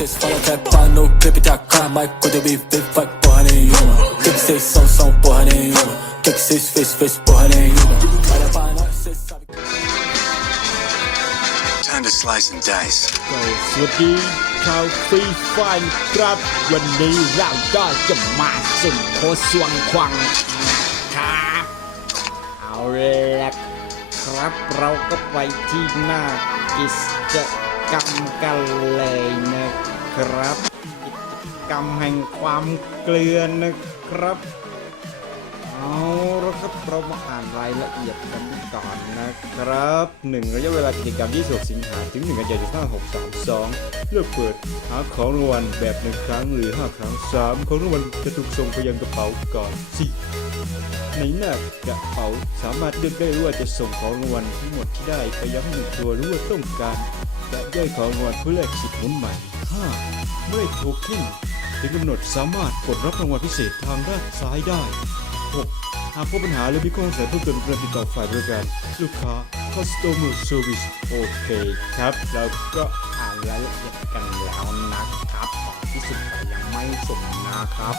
Vocês falam que é pá no clipe da cara, mas quando eu me ver vai porra nenhuma. Que que vocês são, são porra nenhuma. Que que vocês fez, fez porra nenhuma. Olha pra nós, cês sabe que... Time to slice and dice. ก็สวัสดีชาวฟรีไฟน์ครับ วันนี้เราก็จะมาสุ่มโคสวงควังครับเอาละครับเราก็ไปที่หน้ากิจกรรมกันเลย นะครับกิจกรรมแห่งความเกลือนะครับเอาละครับเรามาอ่านรายละเอียดกันก่อนนะครับหนึ่งระยะเวลากิจกรรม26สิงหาถึง1กันยายน2632เลือกเปิดหาของรางวัลแบบหนึ่งครั้งหรือ 5 ครั้ง 3 ของรางวัลจะถูกส่งไปยังกระเป๋าก่อน4ในหน้ากระเป๋าสามารถเลือกได้ว่าจะส่งของรางวัลทั้งหมดที่ได้ไปยังหนึ่งตัวหรือว่าต้องการจะย่อยของรางวัลเพื่อแลกสิทธิ์หมุนใหม่ 5. เมื่อได้โทเค็นถึงกำหนดสามารถกดรับรางวัลพิเศษทางด้านซ้ายได้ 6. หากพบปัญหาหรือมีข้อสงสัยเพิ่มเติมกระติดต่อฝ่ายบริการลูกค้า customer service โอเคครับแล้วก็อ่านรายละเอียดกันแล้วนะครับก่อนที่สุดแต่ยังไม่สุ่มนะครับ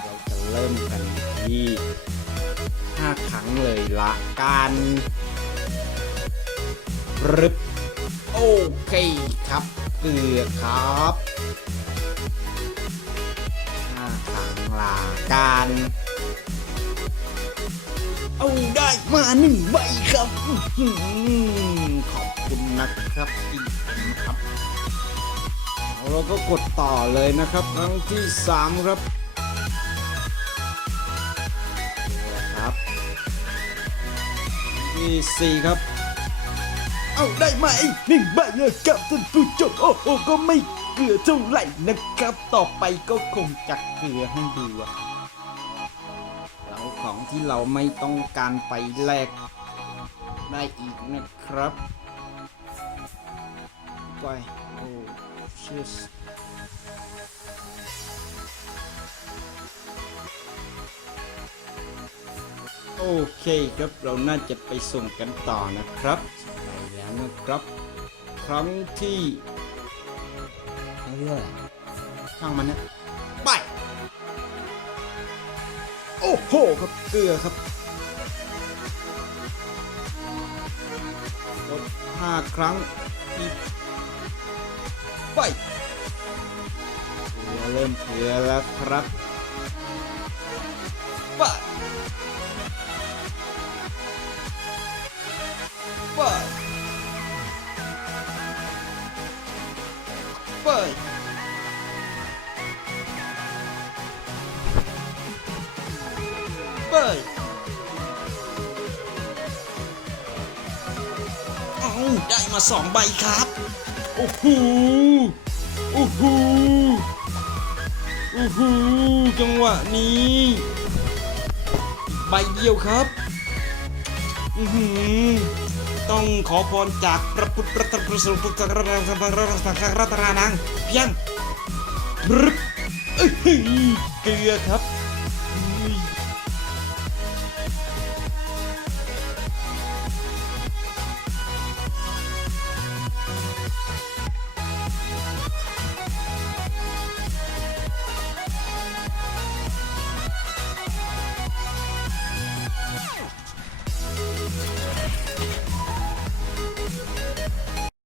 เราจะเริ่มกันที่ 5 ครั้งเลยละกันรึบโอเคครับ เกือครับห้างละกันเอาได้มาหนึ่งใบครับอขอบคุณนะครับอีกครับเราก็กดต่อเลยนะครับครั้งที่สามครับครับที่สี่ครับ เอาได้มาอีกหนึ่งใบเลยครับท่านผู้ชมโอ้โหก็ไม่เกลือเท่าไหร่นะครับ ต่อไปก็คงจะเกลือให้ดูอะเราของที่เราไม่ต้องการไปแลกได้อีกนะครับไปโอ้ชิสโอเคครับเราน่าจะไปส่งกันต่อนะครับ นะครับ ครั้งที่เรื่อยช่างมันนะไป โอ้โหครับเกลือครับกดห้าครั้งอีกไปเกลือเริ่มเกลือแล้วครับไป ไปเปิดเอาได้มาสองใบครับ โอ้โห โอ้โห โอ้โห จังหวะนี้ ใบเดียวครับ อือหือ ต้องขอพรจากพระพุทธพระธรรมพระสงฆ์พระสังฆราชพระสังฆราชนานังเพียงรึบเอ้ยเกลือครับ